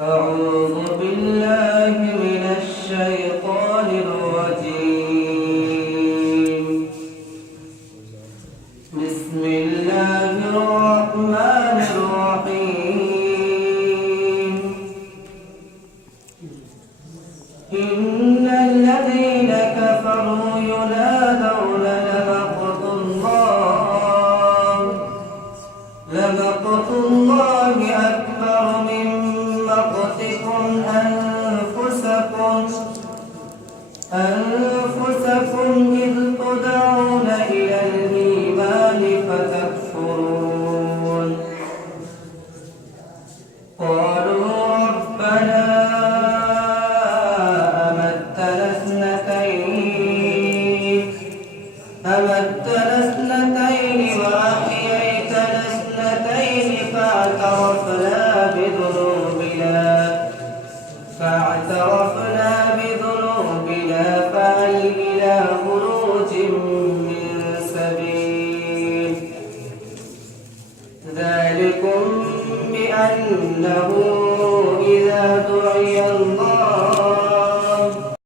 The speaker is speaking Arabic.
أعوذ بالله من الشيطان الرجيم. بسم الله الرحمن الرحيم. إن الذين كفروا ينادون لمقت الله أكبر من مقتكم أنفسكم إذ تدعون إلى الإيمان فتكفرون. قالوا ربنا أمتنا اثنتين وأحييتنا اثنتين فاعترفنا بذنوبنا فهل إلى خروج من سبيل. ذلكم بأنه إذا دعي